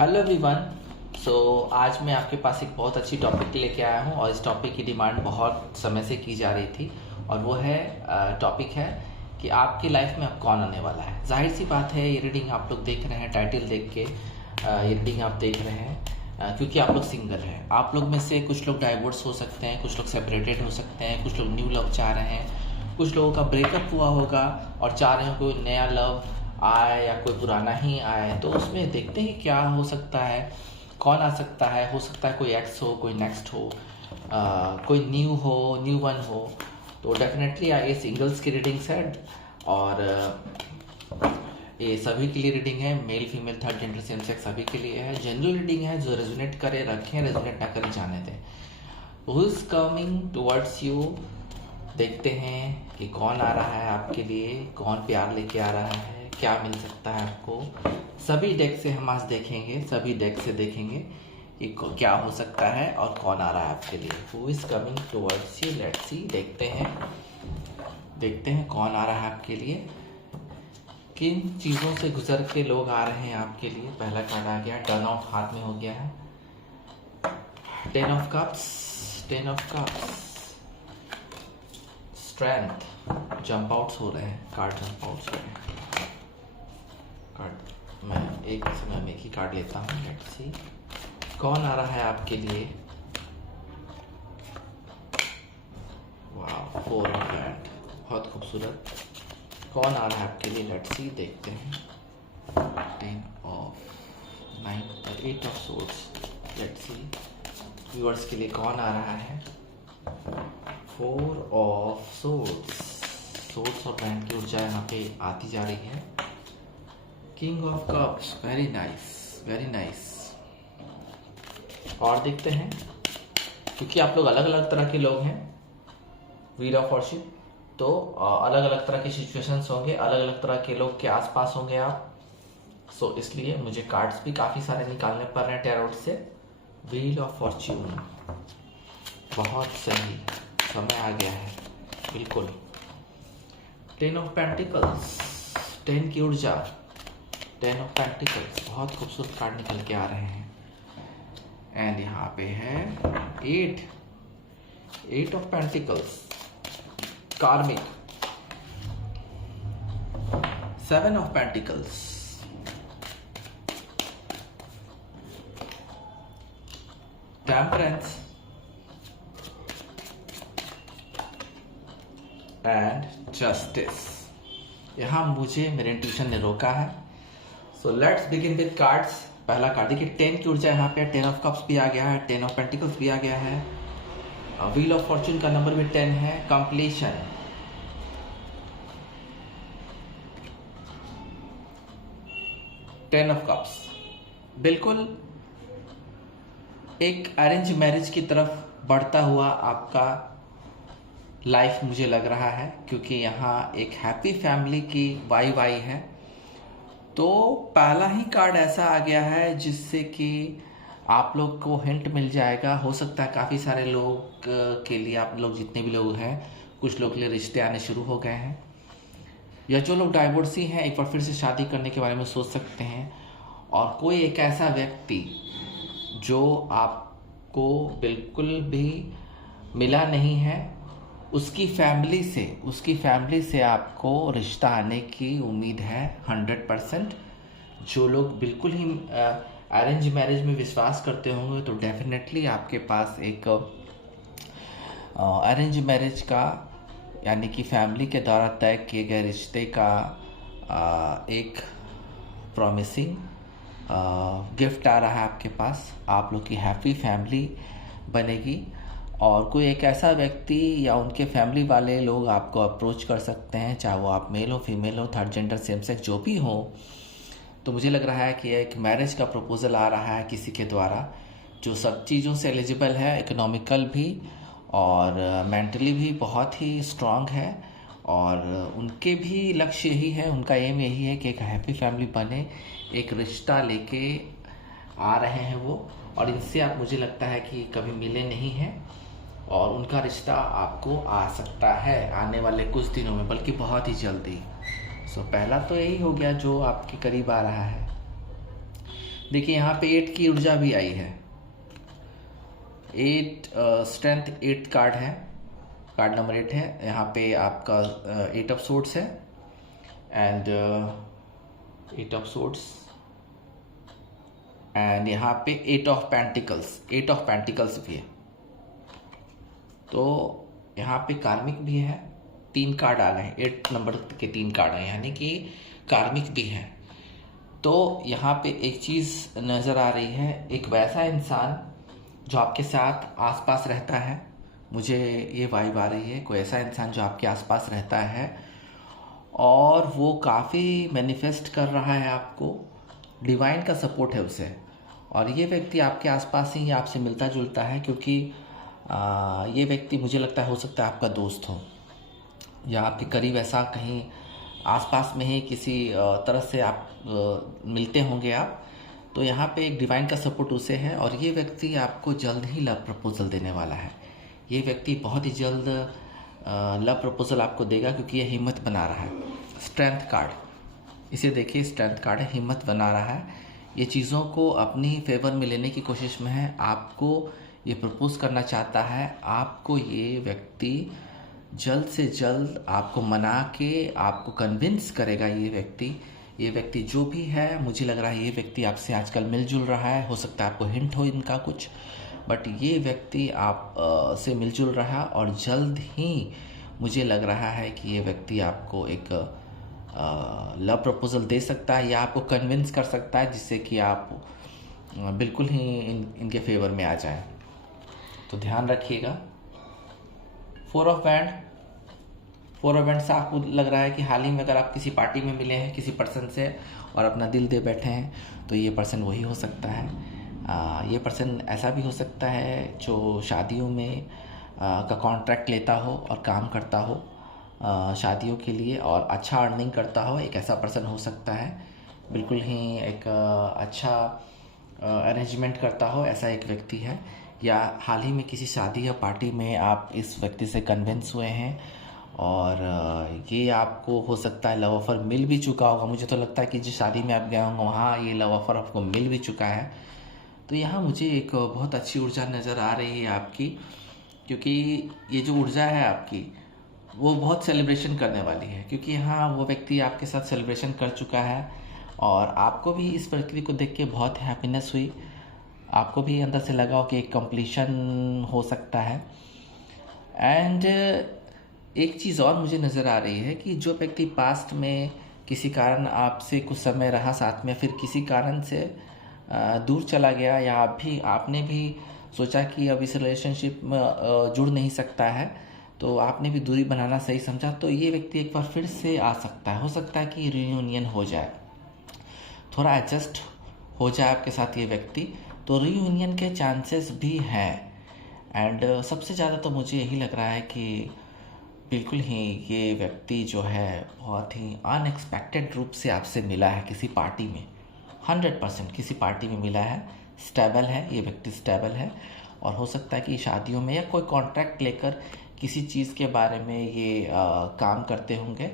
Hello everyone. सो आज मैं आपके पास एक बहुत अच्छी टॉपिक लेके आया हूँ और इस टॉपिक की डिमांड बहुत समय से की जा रही थी और वो है टॉपिक है कि आपकी लाइफ में अब कौन आने वाला है। जाहिर सी बात है, ये रीडिंग आप लोग देख रहे हैं, टाइटल देख के ये रीडिंग आप देख रहे हैं क्योंकि आप लोग सिंगल हैं। आप लोग में से कुछ लोग डाइवोर्स हो सकते हैं, कुछ लोग सेपरेटेड हो सकते हैं, कुछ लोग न्यू लव चाह रहे हैं, कुछ लोगों का ब्रेकअप हुआ होगा और चाह रहे हो कोई नया लव आए या कोई पुराना ही आए। तो उसमें देखते हैं क्या हो सकता है, कौन आ सकता है। हो सकता है कोई एक्स हो, कोई नेक्स्ट हो, कोई न्यू हो, न्यू वन हो। तो डेफिनेटली ये सिंगल्स की रीडिंग्स है और ये सभी के लिए रीडिंग है, male female third gender same sex सभी के लिए है। जनरल रीडिंग है, जो रेजोनेट करे रखें, रेजोनेट ना करे जाने दें। Who is coming towards you, देखते हैं कि कौन आ रहा है आपके लिए, कौन प्यार लेके आ रहा है, क्या मिल सकता है आपको। सभी डेक से हम आज देखेंगे, सभी डेक से देखेंगे कि क्या हो सकता है और कौन आ रहा है आपके लिए। Who is coming towards you, let's see. देखते हैं कौन आ रहा है आपके लिए, किन चीज़ों से गुजर के लोग आ रहे हैं आपके लिए। पहला कार्ड आ गया, टर्न ऑफ हाथ में हो गया है, ten of cups, strength, jump outs हो रहे हैं, कार्ड जंप आउट्स हो रहे हैं। कार्ड मैं एक समय में ही कार्ड लेता हूँ, लेट्स सी कौन आ रहा है आपके लिए। वाह, फोर ऑफ हैंड, बहुत खूबसूरत। कौन आ रहा है आपके लिए, लेट्स सी, देखते हैं। Ten of nine, eight of swords, let's see viewers के लिए कौन आ रहा है। फोर ऑफ सोर्ड्स और बैंड की ऊर्जा यहाँ पे आती जा रही है। King of cups, very nice. और देखते हैं, क्योंकि आप लोग अलग अलग तरह के लोग हैं, व्हील ऑफ फॉर्च्यून, तो अलग अलग तरह के सिचुएशंस होंगे, अलग अलग तरह के लोग के आसपास होंगे आप। सो इसलिए मुझे कार्ड्स भी काफ़ी सारे निकालने पड़ रहे हैं टैरोट से। व्हील ऑफ फॉर्च्यून, बहुत सही समय आ गया है, बिल्कुल। टेन ऑफ पेंटिकल्स, 10 की ऊर्जा, 10 ऑफ पेंटिकल्स, बहुत खूबसूरत कार्ड निकल के आ रहे हैं। एंड यहाँ पे है 8 ऑफ पेंटिकल्स, कार्मिक, 7 of pentacles, temperance and justice. यहाँ मुझे मेरे इंट्यूशन ने रोका है। So let's begin with cards. पहला कार्ड देखिए, 10 की ऊर्जा यहाँ पे, 10 ऑफ कप्स भी आ गया है, 10 ऑफ पेंटिकल्स भी आ गया है, व्हील ऑफ फॉर्च्यून का नंबर भी 10 है, कंप्लीशन। टेन ऑफ कप्स, बिल्कुल एक अरेंज मैरिज की तरफ बढ़ता हुआ आपका लाइफ मुझे लग रहा है, क्योंकि यहाँ एक हैप्पी फैमिली की वाइब आई है। तो पहला ही कार्ड ऐसा आ गया है जिससे कि आप लोग को हिंट मिल जाएगा। हो सकता है काफ़ी सारे लोग के लिए, आप लोग जितने भी लोग हैं, कुछ लोग के लिए रिश्ते आने शुरू हो गए हैं, या जो लोग डाइवोर्सी हैं एक बार फिर से शादी करने के बारे में सोच सकते हैं। और कोई एक ऐसा व्यक्ति जो आपको बिल्कुल भी मिला नहीं है, उसकी फैमिली से आपको रिश्ता आने की उम्मीद है 100%। जो लोग बिल्कुल ही अरेंज मैरिज में विश्वास करते होंगे तो डेफिनेटली आपके पास एक अरेंज मैरिज का, यानी कि फैमिली के द्वारा तय किए गए रिश्ते का एक प्रॉमिसिंग गिफ्ट आ रहा है आपके पास। आप लोग की हैप्पी फैमिली बनेगी और कोई एक ऐसा व्यक्ति या उनके फैमिली वाले लोग आपको अप्रोच कर सकते हैं, चाहे वो आप मेल हो, फीमेल हो, थर्ड जेंडर, सेम सेक्स, जो भी हो। तो मुझे लग रहा है कि एक मैरिज का प्रपोजल आ रहा है किसी के द्वारा, जो सब चीज़ों से एलिजिबल है, इकोनॉमिकल भी और मेंटली भी बहुत ही स्ट्रांग है। और उनके भी लक्ष्य यही है, उनका एम यही है कि एक हैप्पी फैमिली बने, एक रिश्ता लेके आ रहे हैं वो। और इनसे आप, मुझे लगता है कि कभी मिले नहीं हैं और उनका रिश्ता आपको आ सकता है आने वाले कुछ दिनों में, बल्कि बहुत ही जल्दी। सो पहला तो यही हो गया जो आपके करीब आ रहा है। देखिए यहाँ पे 8 की ऊर्जा भी आई है। 8 स्ट्रेंथ 8 कार्ड है, कार्ड नंबर 8 है। यहाँ पे आपका 8 ऑफ सोर्ड्स है एंड 8 ऑफ सोर्ड्स एंड यहाँ पे 8 ऑफ पेंटिकल्स, 8 ऑफ पेंटिकल्स भी है। तो यहाँ पे कार्मिक भी है, 3 कार्ड आ गए, 8 नंबर के 3 कार्ड आए, यानी कि कार्मिक भी है। तो यहाँ पे एक चीज़ नज़र आ रही है, एक वैसा इंसान जो आपके साथ आसपास रहता है, मुझे ये वाइब आ रही है, कोई ऐसा इंसान जो आपके आसपास रहता है और वो काफ़ी मैनिफेस्ट कर रहा है आपको, डिवाइन का सपोर्ट है उसे। और ये व्यक्ति आपके आसपास ही आपसे मिलता जुलता है, क्योंकि ये व्यक्ति मुझे लगता है हो सकता है आपका दोस्त हो या आपके करीब ऐसा कहीं आसपास में ही किसी तरह से आप मिलते होंगे आप। तो यहाँ पे एक डिवाइन का सपोर्ट उसे है और ये व्यक्ति आपको जल्द ही लव प्रपोजल देने वाला है। ये व्यक्ति बहुत ही जल्द लव प्रपोजल आपको देगा, क्योंकि ये हिम्मत बना रहा है। स्ट्रेंथ कार्ड, इसे देखिए, स्ट्रेंथ कार्ड है, हिम्मत बना रहा है, ये चीज़ों को अपनी फेवर में लेने की कोशिश में है, आपको ये प्रपोज करना चाहता है। आपको ये व्यक्ति जल्द से जल्द आपको मना के आपको कन्विंस करेगा। ये व्यक्ति जो भी है, मुझे लग रहा है ये व्यक्ति आपसे आजकल मिलजुल रहा है, हो सकता है आपको हिंट हो इनका कुछ, बट ये व्यक्ति आप से मिलजुल रहा है और जल्द ही मुझे लग रहा है कि ये व्यक्ति आपको एक लव प्रपोजल दे सकता है या आपको कन्विंस कर सकता है, जिससे कि आप बिल्कुल ही इनके फेवर में आ जाएं। तो ध्यान रखिएगा। 4 ऑफ बैंड से आपको लग रहा है कि हाल ही में अगर आप किसी पार्टी में मिले हैं किसी पर्सन से और अपना दिल दे बैठे हैं, तो ये पर्सन वही हो सकता है। ये पर्सन ऐसा भी हो सकता है जो शादियों में का कॉन्ट्रैक्ट लेता हो और काम करता हो शादियों के लिए और अच्छा अर्निंग करता हो, एक ऐसा पर्सन हो सकता है। बिल्कुल ही एक अच्छा अरेंजमेंट करता हो, ऐसा एक व्यक्ति है। या हाल ही में किसी शादी या पार्टी में आप इस व्यक्ति से कन्विंस हुए हैं और ये आपको हो सकता है लव ऑफर मिल भी चुका होगा। मुझे तो लगता है कि जिस शादी में आप गए होंगे वहाँ ये लव ऑफर आपको मिल भी चुका है। तो यहाँ मुझे एक बहुत अच्छी ऊर्जा नज़र आ रही है आपकी, क्योंकि ये जो ऊर्जा है आपकी वो बहुत सेलिब्रेशन करने वाली है, क्योंकि यहाँ वो व्यक्ति आपके साथ सेलिब्रेशन कर चुका है और आपको भी इस प्रक्रिया को देख के बहुत हैप्पीनेस हुई। आपको भी अंदर से लगा हो कि एक कंप्लीशन हो सकता है। एंड एक चीज़ और मुझे नज़र आ रही है कि जो व्यक्ति पास्ट में किसी कारण आपसे कुछ समय रहा साथ में, फिर किसी कारण से दूर चला गया या आपने भी सोचा कि अब इस रिलेशनशिप में जुड़ नहीं सकता है, तो आपने भी दूरी बनाना सही समझा, तो ये व्यक्ति एक बार फिर से आ सकता है। हो सकता है कि रियूनियन हो जाए, थोड़ा एडजस्ट हो जाए आपके साथ ये व्यक्ति, तो रियूनियन के चांसेस भी हैं। एंड सबसे ज़्यादा तो मुझे यही लग रहा है कि बिल्कुल ही ये व्यक्ति जो है बहुत ही अनएक्सपेक्टेड रूप से आपसे मिला है किसी पार्टी में, 100% किसी पार्टी में मिला है। स्टेबल है ये व्यक्ति, स्टेबल है और हो सकता है कि शादियों में या कोई कॉन्ट्रैक्ट लेकर किसी चीज़ के बारे में ये काम करते होंगे,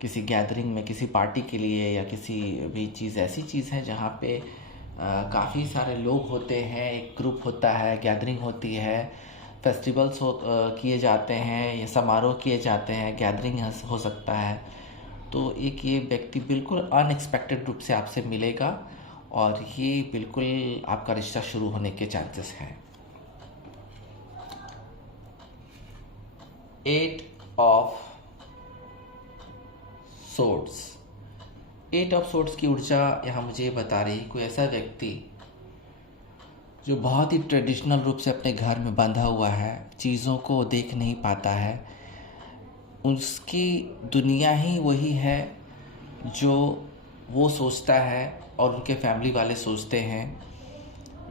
किसी गैदरिंग में, किसी पार्टी के लिए या किसी भी चीज़, ऐसी चीज़ है जहाँ पे काफ़ी सारे लोग होते हैं, एक ग्रुप होता है, गैदरिंग होती है, फेस्टिवल्स किए जाते हैं या समारोह किए जाते हैं, गैदरिंग हो सकता है। तो एक ये व्यक्ति बिल्कुल अनएक्सपेक्टेड रूप से आपसे मिलेगा और ये बिल्कुल आपका रिश्ता शुरू होने के चांसेस हैं। 8 ऑफ सोर्ड्स, 8 ऑफ सोर्ड्स की ऊर्जा यहाँ मुझे ये बता रही है कोई ऐसा व्यक्ति जो बहुत ही ट्रेडिशनल रूप से अपने घर में बंधा हुआ है, चीज़ों को देख नहीं पाता है, उसकी दुनिया ही वही है जो वो सोचता है और उनके फैमिली वाले सोचते हैं।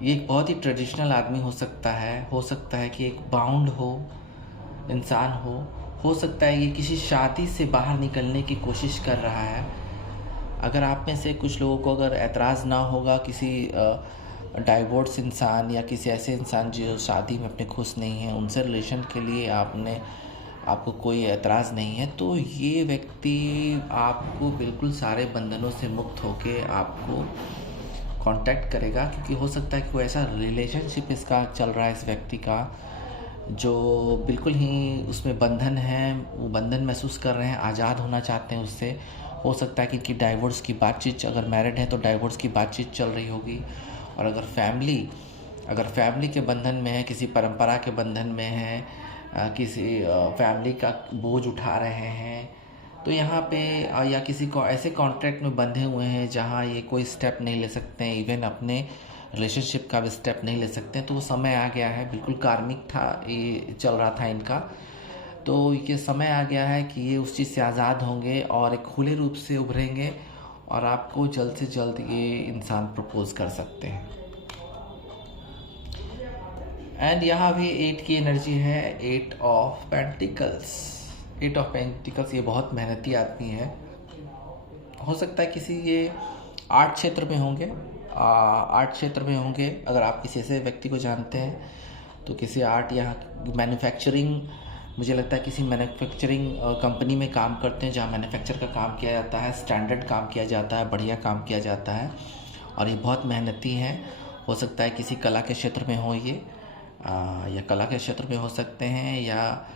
ये एक बहुत ही ट्रेडिशनल आदमी हो सकता है कि एक बाउंड हो इंसान हो सकता है ये किसी शादी से बाहर निकलने की कोशिश कर रहा है। अगर आप में से कुछ लोगों को अगर एतराज़ ना होगा किसी डाइवोर्स इंसान या किसी ऐसे इंसान जो शादी में अपने खुश नहीं है, उनसे रिलेशन के लिए आपको कोई एतराज़ नहीं है, तो ये व्यक्ति आपको बिल्कुल सारे बंधनों से मुक्त होके आपको कांटेक्ट करेगा, क्योंकि हो सकता है कि कोई ऐसा रिलेशनशिप इसका चल रहा है इस व्यक्ति का जो बिल्कुल ही उसमें बंधन है, वो बंधन महसूस कर रहे हैं, आज़ाद होना चाहते हैं उससे। हो सकता है कि इनकी डाइवोर्स की बातचीत, अगर मैरिड है तो डाइवोर्स की बातचीत चल रही होगी। और अगर फैमिली के बंधन में है, किसी परंपरा के बंधन में है, किसी फैमिली का बोझ उठा रहे हैं, तो यहाँ पे या किसी को ऐसे कॉन्ट्रैक्ट में बंधे हुए हैं जहाँ ये कोई स्टेप नहीं ले सकते हैं, इवन अपने रिलेशनशिप का भी स्टेप नहीं ले सकते हैं, तो वो समय आ गया है। बिल्कुल कार्मिक था, ये चल रहा था इनका, तो ये समय आ गया है कि ये उस चीज़ से आज़ाद होंगे और एक खुले रूप से उभरेंगे और आपको जल्द से जल्द ये इंसान प्रपोज कर सकते हैं। एंड यहाँ भी 8 की एनर्जी है, 8 ऑफ पेंटिकल्स। 8 ऑफ पेंटिकल्स, ये बहुत मेहनती आदमी है। हो सकता है किसी ये आर्ट क्षेत्र में होंगे, अगर आप किसी ऐसे व्यक्ति को जानते हैं तो किसी आर्ट या मैन्युफैक्चरिंग, मुझे लगता है किसी मैन्युफैक्चरिंग कंपनी में काम करते हैं जहाँ मैन्युफैक्चर का काम किया जाता है, स्टैंडर्ड काम किया जाता है, बढ़िया काम किया जाता है और ये बहुत मेहनती हैं। हो सकता है किसी कला के क्षेत्र में हो ये, या कला के क्षेत्र में हो सकते हैं, या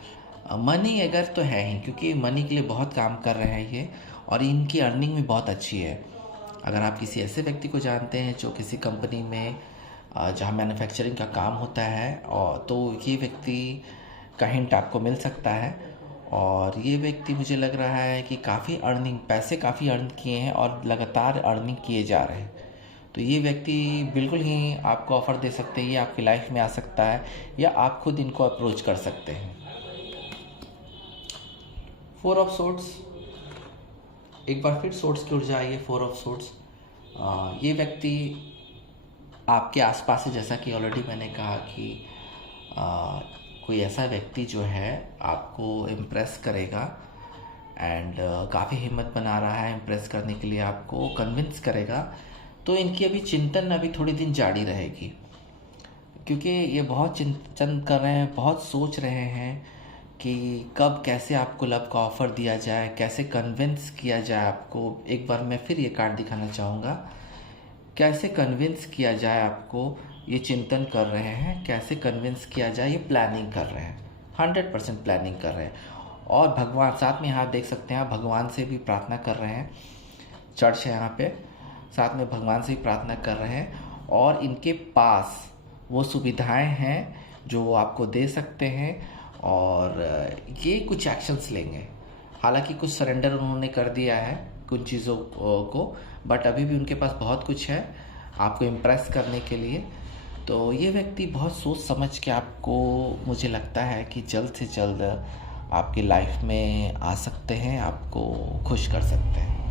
मनी अगर तो है ही, क्योंकि मनी के लिए बहुत काम कर रहे हैं ये और इनकी अर्निंग भी बहुत अच्छी है। अगर आप किसी ऐसे व्यक्ति को जानते हैं जो किसी कंपनी में जहाँ मैन्युफैक्चरिंग का काम होता है, और तो ये व्यक्ति का हिंट आपको मिल सकता है। और ये व्यक्ति मुझे लग रहा है कि पैसे काफ़ी अर्न किए हैं और लगातार अर्निंग किए जा रहे हैं, तो ये व्यक्ति बिल्कुल ही आपको ऑफ़र दे सकते हैं, ये आपकी लाइफ में आ सकता है या आप खुद इनको अप्रोच कर सकते हैं। 4 ऑफ सोर्ड्स, एक बार फिर सोर्ड्स की ऊर्जा आई है। 4 ऑफ सोर्ड्स, ये व्यक्ति आपके आसपास है, जैसा कि ऑलरेडी मैंने कहा कि कोई ऐसा व्यक्ति जो है आपको इम्प्रेस करेगा एंड काफ़ी हिम्मत बना रहा है इम्प्रेस करने के लिए, आपको कन्विंस करेगा। तो इनकी अभी चिंतन अभी थोड़ी दिन जारी रहेगी, क्योंकि ये बहुत चिंतन कर रहे हैं, बहुत सोच रहे हैं कि कब कैसे आपको लव का ऑफ़र दिया जाए, कैसे कन्विंस किया जाए आपको। एक बार मैं फिर ये कार्ड दिखाना चाहूँगा, कैसे कन्विंस किया जाए आपको, ये चिंतन कर रहे हैं, कैसे कन्विंस किया जाए, ये प्लानिंग कर रहे हैं, 100% प्लानिंग कर रहे हैं। और भगवान साथ में यहाँ देख सकते हैं, आप भगवान से भी प्रार्थना कर रहे हैं, चर्च है यहाँ पे, साथ में भगवान से भी प्रार्थना कर रहे हैं और इनके पास वो सुविधाएं हैं जो वो आपको दे सकते हैं और ये कुछ एक्शंस लेंगे। हालांकि कुछ सरेंडर उन्होंने कर दिया है कुछ चीज़ों को, बट अभी भी उनके पास बहुत कुछ है आपको इम्प्रेस करने के लिए। तो ये व्यक्ति बहुत सोच समझ के आपको, मुझे लगता है कि जल्द से जल्द आपकी लाइफ में आ सकते हैं, आपको खुश कर सकते हैं।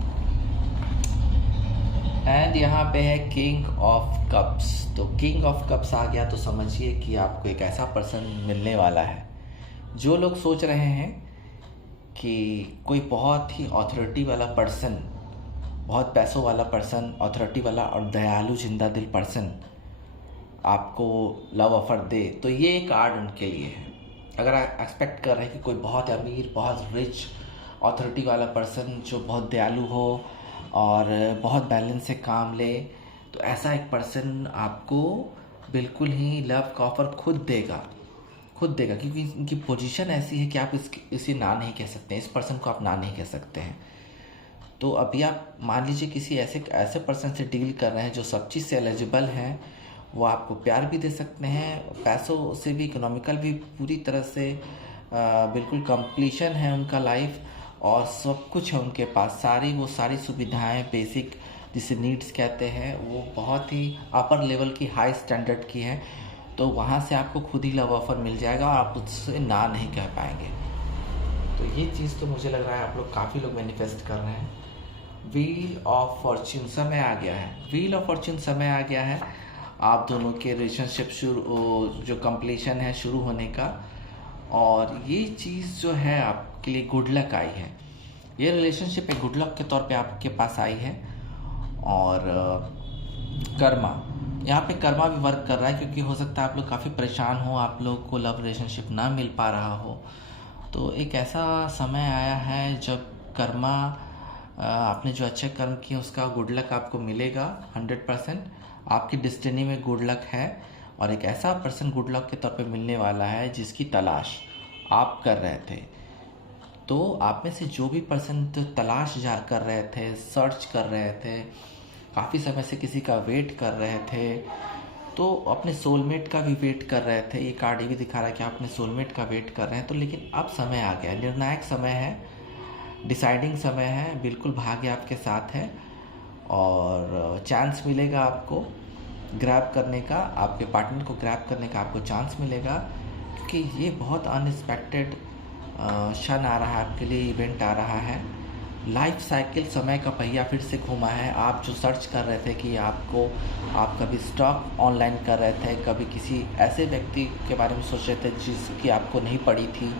एंड यहाँ पे है किंग ऑफ कप्स। तो किंग ऑफ कप्स आ गया तो समझिए कि आपको एक ऐसा पर्सन मिलने वाला है। जो लोग सोच रहे हैं कि कोई बहुत ही अथॉरिटी वाला पर्सन, बहुत पैसों वाला पर्सन, अथॉरिटी वाला और दयालु जिंदा दिल पर्सन आपको लव ऑफर दे, तो ये कार्ड उनके लिए है। अगर आप एक्सपेक्ट कर रहे हैं कि कोई बहुत अमीर, बहुत रिच, अथॉरिटी वाला पर्सन जो बहुत दयालु हो और बहुत बैलेंस से काम ले, तो ऐसा एक पर्सन आपको बिल्कुल ही लव का ऑफर खुद देगा, क्योंकि इनकी पोजीशन ऐसी है कि आप इसे ना नहीं कह सकते, इस पर्सन को आप ना नहीं कह सकते हैं। तो अभी आप मान लीजिए किसी ऐसे पर्सन से डील कर रहे हैं जो सब चीज़ से एलिजिबल हैं, वो आपको प्यार भी दे सकते हैं, पैसों से भी, इकोनॉमिकल भी, पूरी तरह से बिल्कुल कंप्लीशन है उनका लाइफ और सब कुछ है उनके पास, सारी सुविधाएं बेसिक जिसे नीड्स कहते हैं वो बहुत ही अपर लेवल की, हाई स्टैंडर्ड की हैं। तो वहाँ से आपको खुद ही लव ऑफर मिल जाएगा और आप उससे ना नहीं कह पाएंगे। तो ये चीज़ तो मुझे लग रहा है आप लोग काफ़ी लोग मैनिफेस्ट कर रहे हैं। व्हील ऑफ फॉर्च्यून समय आ गया है, व्हील ऑफ फॉर्च्यून समय आ गया है। आप दोनों के रिलेशनशिप जो कंप्लीशन है शुरू होने का, और ये चीज़ जो है आपके लिए गुड लक आई है। ये रिलेशनशिप एक गुड लक के तौर पे आपके पास आई है। और कर्मा, यहाँ पे कर्मा भी वर्क कर रहा है, क्योंकि हो सकता है आप लोग काफ़ी परेशान हो, आप लोग को लव रिलेशनशिप ना मिल पा रहा हो। तो एक ऐसा समय आया है जब कर्मा आपने जो अच्छे कर्म किए उसका गुड लक आपको मिलेगा 100%। आपकी डेस्टिनी में गुड लक है और एक ऐसा पर्सन गुड लक के तौर पे मिलने वाला है जिसकी तलाश आप कर रहे थे। तो आप में से जो भी पर्सन तो तलाश जा कर रहे थे, सर्च कर रहे थे, काफ़ी समय से किसी का वेट कर रहे थे, तो अपने सोलमेट का भी वेट कर रहे थे। ये कार्ड ये भी दिखा रहा है कि आप अपने सोलमेट का वेट कर रहे हैं। तो लेकिन अब समय आ गया, निर्णायक समय है, डिसाइडिंग समय है, बिल्कुल भाग्य आपके साथ है और चांस मिलेगा आपको ग्रैब करने का, आपके पार्टनर को ग्रैब करने का आपको चांस मिलेगा, क्योंकि ये बहुत अनएक्सपेक्टेड क्षण आ रहा है आपके लिए, इवेंट आ रहा है। लाइफ साइकिल, समय का पहिया फिर से घूमा है। आप जो सर्च कर रहे थे कि आप कभी स्टॉक ऑनलाइन कर रहे थे, कभी किसी ऐसे व्यक्ति के बारे में सोच रहे थे जिसकी आपको नहीं पड़ी थी,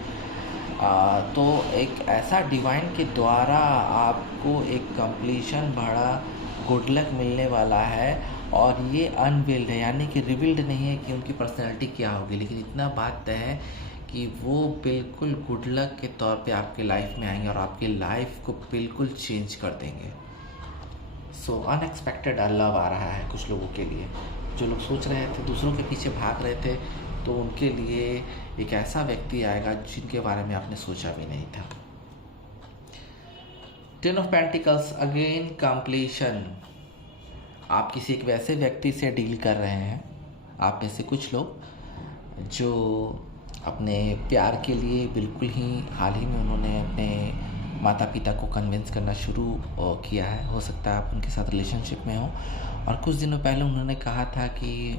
तो एक ऐसा डिवाइन के द्वारा आपको एक कंप्लीशन बड़ा गुड लक मिलने वाला है। और ये अनवेल्ड है, यानी कि रिवील्ड नहीं है कि उनकी पर्सनैलिटी क्या होगी, लेकिन इतना बात तय है कि वो बिल्कुल गुड लक के तौर पे आपके लाइफ में आएंगे और आपकी लाइफ को बिल्कुल चेंज कर देंगे। सो अनएक्सपेक्टेड लव आ रहा है कुछ लोगों के लिए। जो लोग सोच रहे थे, दूसरों के पीछे भाग रहे थे, तो उनके लिए एक ऐसा व्यक्ति आएगा जिनके बारे में आपने सोचा भी नहीं था। 10 ऑफ पेंटिकल्स, अगेन कंप्लीशन। आप किसी एक वैसे व्यक्ति से डील कर रहे हैं, आप में से कुछ लोग जो अपने प्यार के लिए बिल्कुल ही हाल ही में उन्होंने अपने माता पिता को कन्विंस करना शुरू किया है। हो सकता है आप उनके साथ रिलेशनशिप में हो और कुछ दिनों पहले उन्होंने कहा था कि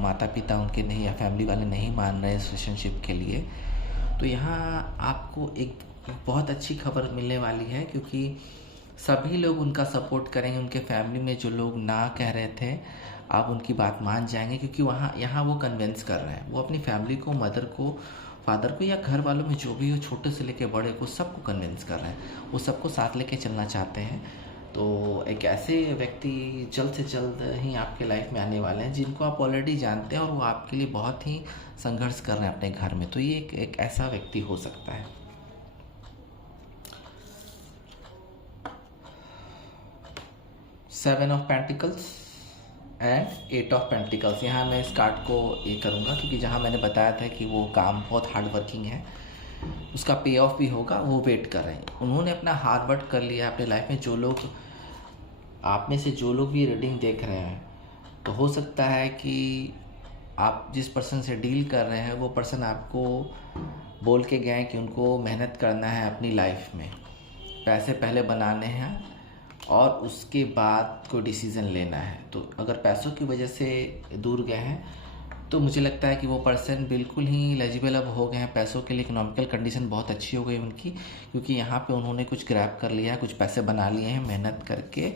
माता पिता उनके नहीं या फैमिली वाले नहीं मान रहे इस रिलेशनशिप के लिए। तो यहाँ आपको एक बहुत अच्छी खबर मिलने वाली है, क्योंकि सभी लोग उनका सपोर्ट करेंगे। उनके फैमिली में जो लोग ना कह रहे थे, आप उनकी बात मान जाएंगे, क्योंकि यहाँ वो कन्विंस कर रहे हैं। वो अपनी फैमिली को, मदर को, फादर को या घर वालों में जो भी हो, छोटे से लेके बड़े को, सबको कन्विंस कर रहे हैं। वो सबको साथ लेके चलना चाहते हैं। तो एक ऐसे व्यक्ति जल्द से जल्द ही आपके लाइफ में आने वाले हैं जिनको आप ऑलरेडी जानते हैं और वो आपके लिए बहुत ही संघर्ष कर रहे हैं अपने घर में। तो ये एक ऐसा व्यक्ति हो सकता है। Seven of pentacles and 8 of pentacles. यहाँ मैं इस कार्ड को ये करूँगा क्योंकि जहाँ मैंने बताया था कि वो काम बहुत हार्ड वर्किंग है, उसका पे ऑफ भी होगा, वो वेट कर रहे हैं। उन्होंने अपना हार्ड वर्क कर लिया अपने लाइफ में। जो लोग आप में से जो लोग भी रीडिंग देख रहे हैं, तो हो सकता है कि आप जिस पर्सन से डील कर रहे हैं वो पर्सन आपको बोल के गए कि उनको मेहनत करना है अपनी लाइफ में, पैसे पहले बनाने हैं और उसके बाद कोई डिसीज़न लेना है। तो अगर पैसों की वजह से दूर गए हैं तो मुझे लगता है कि वो पर्सन बिल्कुल ही एलिजिबल अब हो गए हैं पैसों के लिए। इकोनॉमिकल कंडीशन बहुत अच्छी हो गई उनकी, क्योंकि यहाँ पे उन्होंने कुछ ग्रैब कर लिया है, कुछ पैसे बना लिए हैं, मेहनत करके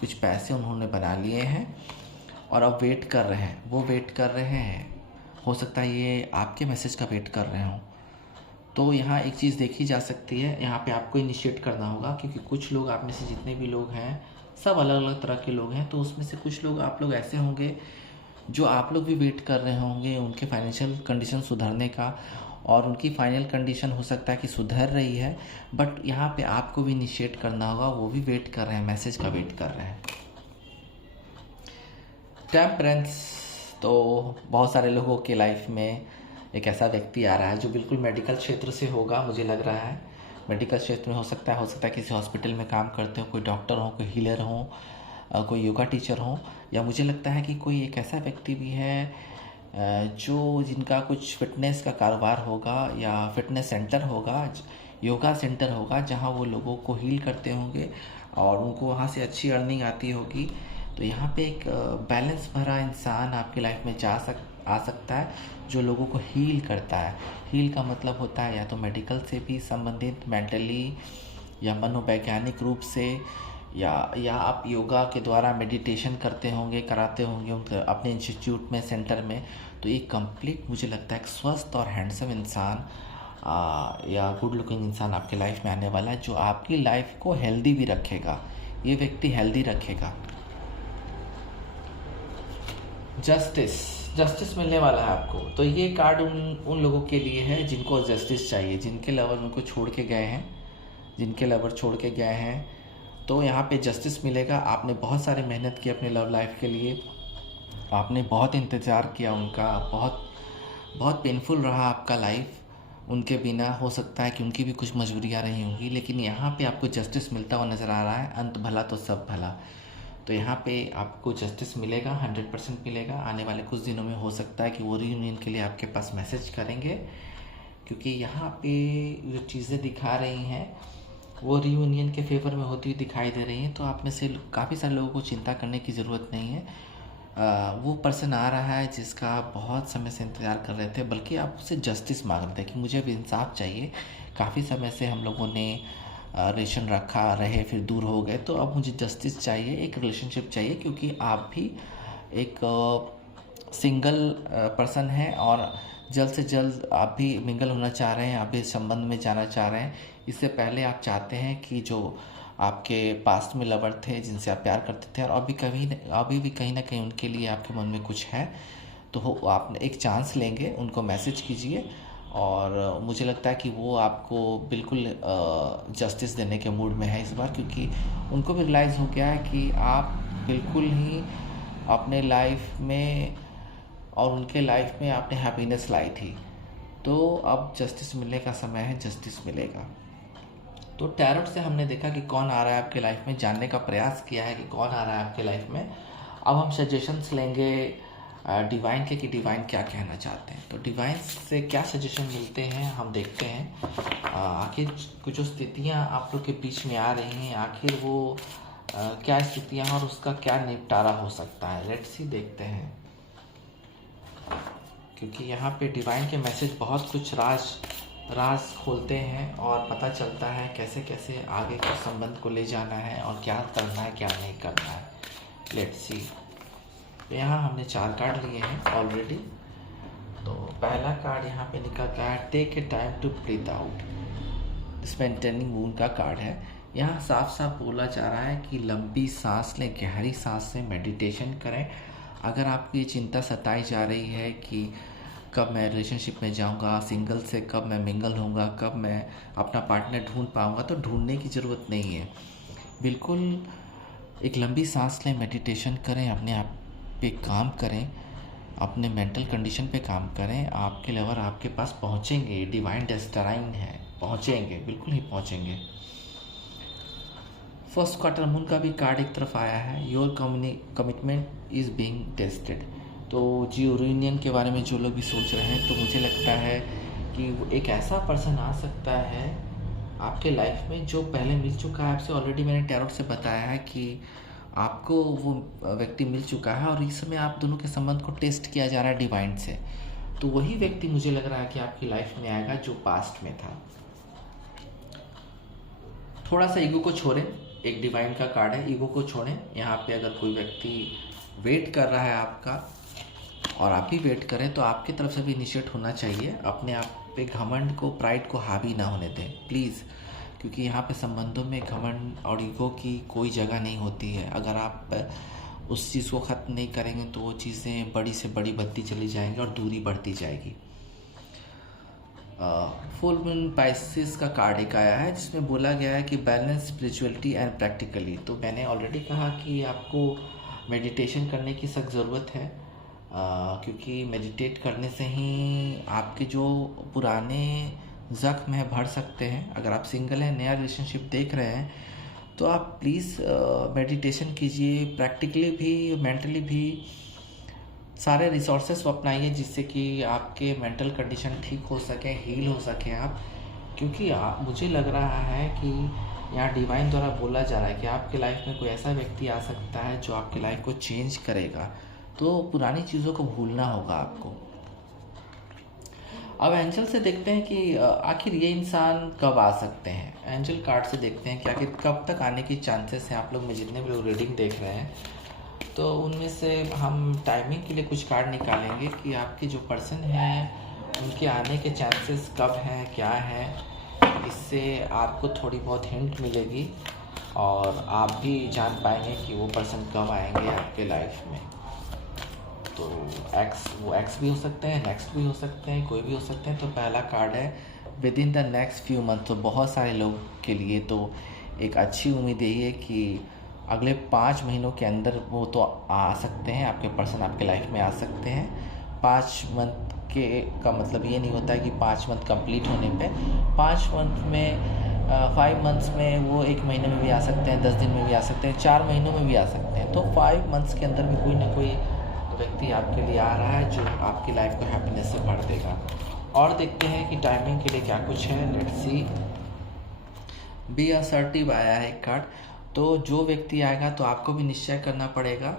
कुछ पैसे उन्होंने बना लिए हैं और अब वेट कर रहे हैं। वो वेट कर रहे हैं, हो सकता है ये आपके मैसेज का वेट कर रहे हों। तो यहाँ एक चीज़ देखी जा सकती है, यहाँ पे आपको इनिशिएट करना होगा, क्योंकि कुछ लोग आप में से जितने भी लोग हैं सब अलग अलग तरह के लोग हैं। तो उसमें से कुछ लोग आप लोग ऐसे होंगे जो आप लोग भी वेट कर रहे होंगे उनके फाइनेंशियल कंडीशन सुधरने का, और उनकी फाइनल कंडीशन हो सकता है कि सुधर रही है, बट यहाँ पे आपको भी इनिशिएट करना होगा। वो भी वेट कर रहे हैं, मैसेज का वेट कर रहे हैं। टेम्परेंस, तो बहुत सारे लोगों के लाइफ में एक ऐसा व्यक्ति आ रहा है जो बिल्कुल मेडिकल क्षेत्र से होगा, मुझे लग रहा है। मेडिकल क्षेत्र में हो सकता है किसी हॉस्पिटल में काम करते हो, कोई डॉक्टर हो, कोई हीलर हो, कोई योगा टीचर हो, या मुझे लगता है कि कोई एक ऐसा व्यक्ति भी है जो जिनका कुछ फिटनेस का कारोबार होगा या फिटनेस सेंटर होगा, योगा सेंटर होगा, जहां वो लोगों को हील करते होंगे और उनको वहां से अच्छी अर्निंग आती होगी। तो यहाँ पे एक बैलेंस भरा इंसान आपकी लाइफ में आ सकता है जो लोगों को हील करता है। हील का मतलब होता है या तो मेडिकल से भी संबंधित, मेंटली या मनोवैज्ञानिक रूप से, या आप योगा के द्वारा मेडिटेशन कराते होंगे अपने इंस्टीट्यूट में, सेंटर में। तो ये कंप्लीट मुझे लगता है एक स्वस्थ और हैंडसम इंसान या गुड लुकिंग इंसान आपके लाइफ में आने वाला है, जो आपकी लाइफ को हेल्दी भी रखेगा। ये व्यक्ति हेल्दी रखेगा। जस्टिस मिलने वाला है आपको। तो ये कार्ड उन लोगों के लिए है जिनको जस्टिस चाहिए, जिनके लवर उनको छोड़ के गए हैं, तो यहाँ पे जस्टिस मिलेगा। आपने बहुत सारी मेहनत की अपने लव लाइफ के लिए, आपने बहुत इंतज़ार किया उनका, बहुत बहुत पेनफुल रहा आपका लाइफ उनके बिना। हो सकता है कि उनकी भी कुछ मजबूरियाँ रही होंगी, लेकिन यहाँ पे आपको जस्टिस मिलता हुआ नज़र आ रहा है। अंत भला तो सब भला। तो यहाँ पे आपको जस्टिस मिलेगा, 100% मिलेगा। आने वाले कुछ दिनों में हो सकता है कि वो रीयूनियन के लिए आपके पास मैसेज करेंगे, क्योंकि यहाँ पे जो चीज़ें दिखा रही हैं वो रीयूनियन के फेवर में होती हुई दिखाई दे रही हैं। तो आप में से काफ़ी सारे लोगों को चिंता करने की ज़रूरत नहीं है। वो पर्सन आ रहा है जिसका आप बहुत समय से इंतज़ार कर रहे थे, बल्कि आप उससे जस्टिस मांग रहे थे कि मुझे अब इंसाफ चाहिए। काफ़ी समय से हम लोगों ने रिलेशन रखा रहे, फिर दूर हो गए, तो अब मुझे जस्टिस चाहिए, एक रिलेशनशिप चाहिए, क्योंकि आप भी एक सिंगल पर्सन हैं और जल्द से जल्द आप भी मिंगल होना चाह रहे हैं, आप भी संबंध में जाना चाह रहे हैं। इससे पहले आप चाहते हैं कि जो आपके पास्ट में लवर थे जिनसे आप प्यार करते थे और अभी भी कहीं ना कहीं उनके लिए आपके मन में कुछ है, तो आप एक चांस लेंगे, उनको मैसेज कीजिए। और मुझे लगता है कि वो आपको बिल्कुल जस्टिस देने के मूड में है इस बार, क्योंकि उनको भी रियलाइज़ हो गया है कि आप बिल्कुल ही अपने लाइफ में और उनके लाइफ में आपने हैप्पीनेस लाई थी। तो अब जस्टिस मिलने का समय है, जस्टिस मिलेगा। तो टैरोट से हमने देखा कि कौन आ रहा है आपके लाइफ में, जानने का प्रयास किया है कि कौन आ रहा है आपके लाइफ में। अब हम सजेशंस लेंगे डिवाइन के कि डिवाइन क्या कहना चाहते हैं। तो डिवाइन से क्या सजेशन मिलते हैं हम देखते हैं। आखिर कुछ जो स्थितियाँ आप लोग के बीच में आ रही हैं, आखिर वो क्या स्थितियाँ और उसका क्या निपटारा हो सकता है। लेट्स सी, देखते हैं, क्योंकि यहाँ पे डिवाइन के मैसेज बहुत कुछ राज खोलते हैं और पता चलता है कैसे कैसे आगे के संबंध को ले जाना है और क्या करना है क्या नहीं करना है। Let's see. तो यहाँ हमने 4 कार्ड लिए हैं ऑलरेडी। तो पहला कार्ड यहाँ पे निकल गया है, take a time to breathe out. स्पेंटेनिंग मून का कार्ड है। यहाँ साफ साफ बोला जा रहा है कि लंबी सांस लें, गहरी सांस से मेडिटेशन करें। अगर आपको ये चिंता सताई जा रही है कि कब मैं रिलेशनशिप में जाऊंगा, सिंगल से कब मैं मिंगल होऊंगा, कब मैं अपना पार्टनर ढूंढ पाऊंगा, तो ढूंढने की ज़रूरत नहीं है। बिल्कुल एक लंबी सांस लें, मेडिटेशन करें, अपने आप पे काम करें, अपने मेंटल कंडीशन पे काम करें। आपके लवर आपके पास पहुंचेंगे, डिवाइन डेस्टाइन है, पहुंचेंगे, बिल्कुल ही पहुंचेंगे। फर्स्ट क्वार्टर मून का भी कार्ड एक तरफ आया है, your commitment is being tested. तो जियो रीयूनियन के बारे में जो लोग भी सोच रहे हैं, तो मुझे लगता है कि वो एक ऐसा पर्सन आ सकता है आपके लाइफ में जो पहले मिल चुका है आपसे। ऑलरेडी मैंने टैरोट से बताया है कि आपको वो व्यक्ति मिल चुका है और इस समय आप दोनों के संबंध को टेस्ट किया जा रहा है डिवाइन से। तो वही व्यक्ति मुझे लग रहा है कि आपकी लाइफ में आएगा जो पास्ट में था। थोड़ा सा ईगो को छोड़ें, एक डिवाइन का कार्ड है, ईगो को छोड़ें। यहाँ पे अगर कोई व्यक्ति वेट कर रहा है आपका और आप भी वेट करें, तो आपकी तरफ से भी इनिशिएट होना चाहिए। अपने आप पे घमंड को, प्राइड को हावी ना होने दें प्लीज़, क्योंकि यहाँ पे संबंधों में घमंड और ईगो की कोई जगह नहीं होती है। अगर आप उस चीज़ को ख़त्म नहीं करेंगे तो वो चीज़ें बड़ी से बड़ी बढ़ती चली जाएंगी और दूरी बढ़ती जाएगी। फुल मून पाइसेस का कार्ड एक आया है जिसमें बोला गया है कि बैलेंस स्पिरिचुअलिटी एंड प्रैक्टिकली। तो मैंने ऑलरेडी कहा कि आपको मेडिटेशन करने की सख्त ज़रूरत है, क्योंकि मेडिटेट करने से ही आपके जो पुराने ज़ख्म है भर सकते हैं। अगर आप सिंगल हैं, नया रिलेशनशिप देख रहे हैं, तो आप प्लीज़ मेडिटेशन कीजिए, प्रैक्टिकली भी मेंटली भी सारे रिसोर्सेस को अपनाइए, जिससे कि आपके मेंटल कंडीशन ठीक हो सके, हील हो सके आप। क्योंकि मुझे लग रहा है कि यहाँ डिवाइन द्वारा बोला जा रहा है कि आपके लाइफ में कोई ऐसा व्यक्ति आ सकता है जो आपकी लाइफ को चेंज करेगा। तो पुरानी चीज़ों को भूलना होगा आपको। अब एंजल से देखते हैं कि आखिर ये इंसान कब आ सकते हैं। एंजल कार्ड से देखते हैं कि आखिर कब तक आने की चांसेस हैं। आप लोग में जितने भी लोग रीडिंग देख रहे हैं, तो उनमें से हम टाइमिंग के लिए कुछ कार्ड निकालेंगे कि आपके जो पर्सन हैं उनके आने के चांसेस कब हैं, क्या है। इससे आपको थोड़ी बहुत हिंट मिलेगी और आप भी जान पाएंगे कि वो पर्सन कब आएंगे आपके लाइफ में। तो वो एक्स भी हो सकते हैं, नेक्स्ट भी हो सकते हैं, कोई भी हो सकते हैं। तो पहला कार्ड है with in the next few month. तो बहुत सारे लोग के लिए तो एक अच्छी उम्मीद यही है कि अगले 5 महीनों के अंदर वो तो आ सकते हैं, आपके पर्सन आपके लाइफ में आ सकते हैं। 5 मंथ के का मतलब ये नहीं होता है कि 5 मंथ कंप्लीट होने पे 5 मंथ में 5 मंथ्स में वो 1 महीने में भी आ सकते हैं, 10 दिन में भी आ सकते हैं, 4 महीनों में भी आ सकते हैं। तो 5 मंथ्स के अंदर भी कोई ना कोई व्यक्ति आपके लिए आ रहा है जो आपकी लाइफ को हैप्पीनेस से भर देगा। और देखते हैं कि टाइमिंग के लिए क्या कुछ है। Let's see. बी असर्टिव आया है एक कार्ड। तो जो व्यक्ति आएगा तो आपको भी निश्चय करना पड़ेगा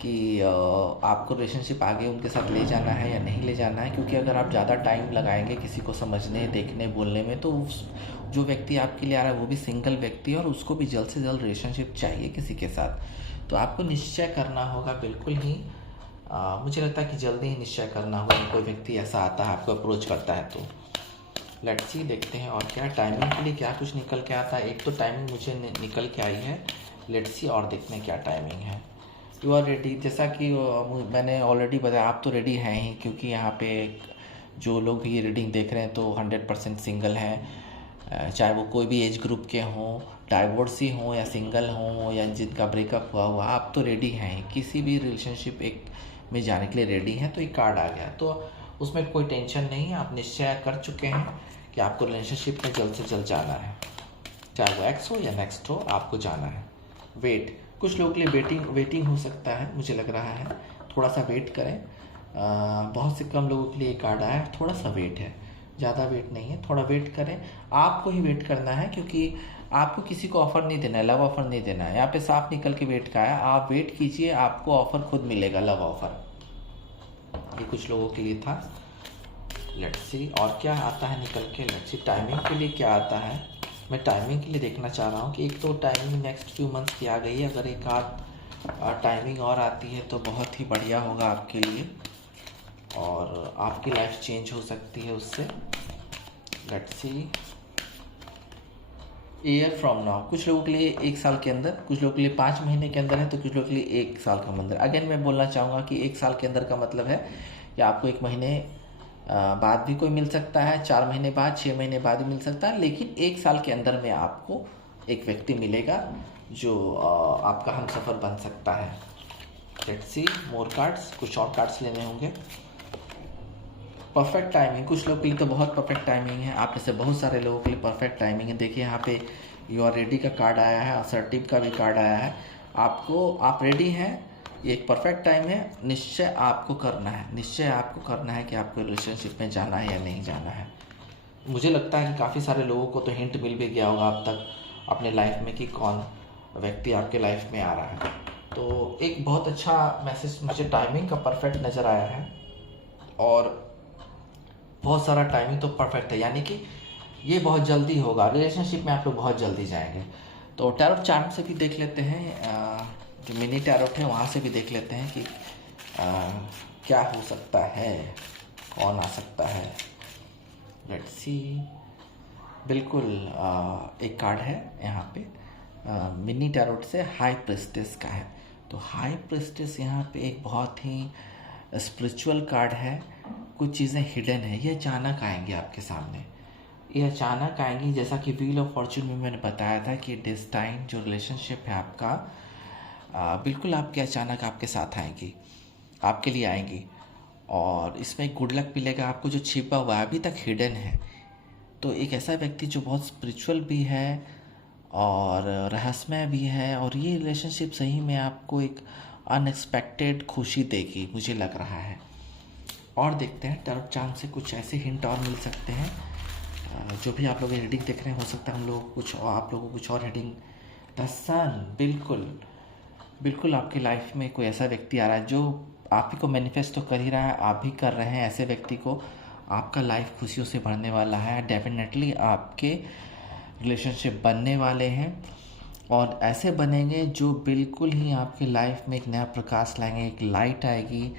कि आपको रिलेशनशिप आगे उनके साथ ले जाना है या नहीं ले जाना है, क्योंकि अगर आप ज़्यादा टाइम लगाएंगे किसी को समझने, देखने, बोलने में, तो जो व्यक्ति आपके लिए आ रहा है वो भी सिंगल व्यक्ति है और उसको भी जल्द से जल्द रिलेशनशिप चाहिए किसी के साथ। तो आपको निश्चय करना होगा बिल्कुल ही। मुझे लगता है कि जल्दी ही निश्चय करना होगा। कोई व्यक्ति ऐसा आता है, आपको अप्रोच करता है तो लेट्स सी, देखते हैं और क्या टाइमिंग के लिए क्या कुछ निकल के आता है। एक तो टाइमिंग मुझे निकल के आई है। लेट्स सी और देखते हैं क्या टाइमिंग है। यू आर रेडी, जैसा कि मैंने ऑलरेडी बताया, आप तो रेडी हैं ही, क्योंकि यहाँ पे जो लोग भी ये रीडिंग देख रहे हैं तो 100% सिंगल हैं, चाहे वो कोई भी एज ग्रुप के हों, डाइवोर्सी हों या सिंगल हों या जिनका ब्रेकअप हुआ, आप तो रेडी हैं ही, किसी भी रिलेशनशिप एक में जाने के लिए रेडी हैं। तो एक कार्ड आ गया तो उसमें कोई टेंशन नहीं है, आप निश्चय कर चुके हैं कि आपको रिलेशनशिप में जल्द से जल्द जाना है, चाहे वो एक्स हो या नेक्स्ट हो, आपको जाना है। वेट, कुछ लोगों के लिए वेटिंग हो सकता है, मुझे लग रहा है थोड़ा सा वेट करें। बहुत से कम लोगों के लिए कार्ड आया है, थोड़ा सा वेट है, ज़्यादा वेट नहीं है, थोड़ा वेट करें। आपको ही वेट करना है, क्योंकि आपको किसी को ऑफ़र नहीं देना है, लव ऑफ़र नहीं देना है। यहाँ पे साफ निकल के वेट का है, आप वेट कीजिए, आपको ऑफ़र खुद मिलेगा, लव ऑफ़र। ये कुछ लोगों के लिए था। लेट्स सी और क्या आता है निकल के। लेट्स सी टाइमिंग के लिए क्या आता है। मैं टाइमिंग के लिए देखना चाह रहा हूँ कि एक तो टाइमिंग नेक्स्ट फ्यू मंथ्स की आ गई है, अगर एक आध टाइमिंग और आती है तो बहुत ही बढ़िया होगा आपके लिए और आपकी लाइफ चेंज हो सकती है उससे। Let's see. Year from now, कुछ लोगों के लिए 1 साल के अंदर, कुछ लोगों के लिए 5 महीने के अंदर है, तो कुछ लोगों के लिए 1 साल के अंदर। अगेन मैं बोलना चाहूँगा कि 1 साल के अंदर का मतलब है कि आपको 1 महीने बाद भी कोई मिल सकता है, 4 महीने बाद, 6 महीने बाद भी मिल सकता है, लेकिन 1 साल के अंदर में आपको एक व्यक्ति मिलेगा जो आपका हमसफ़र बन सकता है। लेट्स सी मोर कार्ड्स, कुछ और कार्ड्स लेने होंगे। परफेक्ट टाइमिंग, कुछ लोगों के लिए तो बहुत परफेक्ट टाइमिंग है, आप में से बहुत सारे लोगों के लिए परफेक्ट टाइमिंग है। देखिए यहाँ पे यू आर रेडी का कार्ड आया है, असर्टिव का भी कार्ड आया है। आप रेडी हैं, ये एक परफेक्ट टाइम है। निश्चय आपको करना है, निश्चय आपको करना है कि आपको रिलेशनशिप में जाना है या नहीं जाना है। मुझे लगता है कि काफ़ी सारे लोगों को तो हिंट मिल भी गया होगा अब तक अपने लाइफ में कि कौन व्यक्ति आपके लाइफ में आ रहा है। तो एक बहुत अच्छा मैसेज मुझे टाइमिंग का परफेक्ट नज़र आया है और बहुत सारा टाइमिंग तो परफेक्ट है, यानी कि ये बहुत जल्दी होगा, रिलेशनशिप में आप लोग बहुत जल्दी जाएंगे। तो टैरोट चार्ट से भी देख लेते हैं, जो मिनी टैरोट है वहाँ से भी देख लेते हैं कि क्या हो सकता है, कौन आ सकता है। Let's see. बिल्कुल एक कार्ड है यहाँ पे मिनी टैरोट से, हाई प्रेस्टिस का है। तो हाई प्रेस्टिस यहाँ पे एक बहुत ही स्पिरिचुअल कार्ड है। कुछ चीज़ें हिडन है, ये अचानक आएंगी आपके सामने, ये अचानक आएंगी। जैसा कि व्हील ऑफ फॉर्चून में मैंने बताया था कि डेस्टाइन जो रिलेशनशिप है आपका, बिल्कुल आपके अचानक आपके साथ आएंगी, आपके लिए आएंगी और इसमें गुड लक मिलेगा आपको। जो छिपा हुआ है अभी तक हिडन है, तो एक ऐसा व्यक्ति जो बहुत स्पिरिचुअल भी है और रहस्यमय भी है, और ये रिलेशनशिप सही में आपको एक अनएक्सपेक्टेड खुशी देगी, मुझे लग रहा है। और देखते हैं टैरोट चार्ट से कुछ ऐसे हिंट और मिल सकते हैं। जो भी आप लोग रीडिंग देख रहे हैं, हो सकता है हम लोग कुछ और, आप लोगों को कुछ और रीडिंग। द सन, बिल्कुल आपकी लाइफ में कोई ऐसा व्यक्ति आ रहा है जो आप ही को मैनिफेस्ट तो कर ही रहा है, आप भी कर रहे हैं। ऐसे व्यक्ति को आपका लाइफ खुशियों से भरने वाला है। डेफिनेटली आपके रिलेशनशिप बनने वाले हैं और ऐसे बनेंगे जो बिल्कुल ही आपके लाइफ में एक नया प्रकाश लाएंगे, एक लाइट आएगी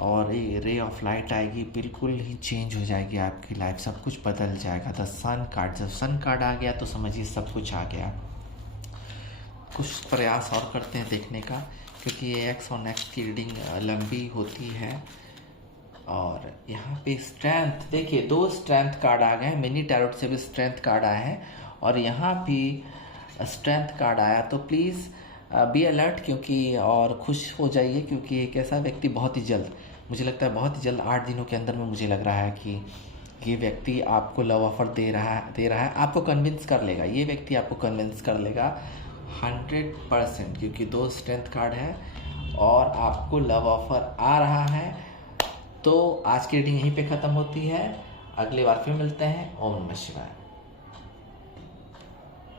और ये रे ऑफ लाइट आएगी, बिल्कुल ही चेंज हो जाएगी आपकी लाइफ, सब कुछ बदल जाएगा। द सन कार्ड, जब सन कार्ड आ गया तो समझिए सब कुछ आ गया। कुछ प्रयास और करते हैं देखने का, क्योंकि ये एक्स और नेक्स्ट की रीडिंग लंबी होती है। और यहाँ पे स्ट्रेंथ, देखिए 2 स्ट्रेंथ कार्ड आ गए हैं, मिनी टैरोट से भी स्ट्रेंथ कार्ड आए हैं और यहाँ भी स्ट्रेंथ कार्ड आया, तो प्लीज़ बी अलर्ट क्योंकि और खुश हो जाइए, क्योंकि एक ऐसा व्यक्ति बहुत ही जल्द, मुझे लगता है बहुत ही जल्द 8 दिनों के अंदर में, मुझे लग रहा है कि ये व्यक्ति आपको लव ऑफर दे रहा है, आपको कन्विंस कर लेगा, ये व्यक्ति आपको कन्विंस कर लेगा 100%, क्योंकि 2 स्ट्रेंथ कार्ड है और आपको लव ऑफर आ रहा है। तो आज की रीडिंग यहीं पे ख़त्म होती है, अगली बार फिर मिलते हैं। ओम नमः शिवाय।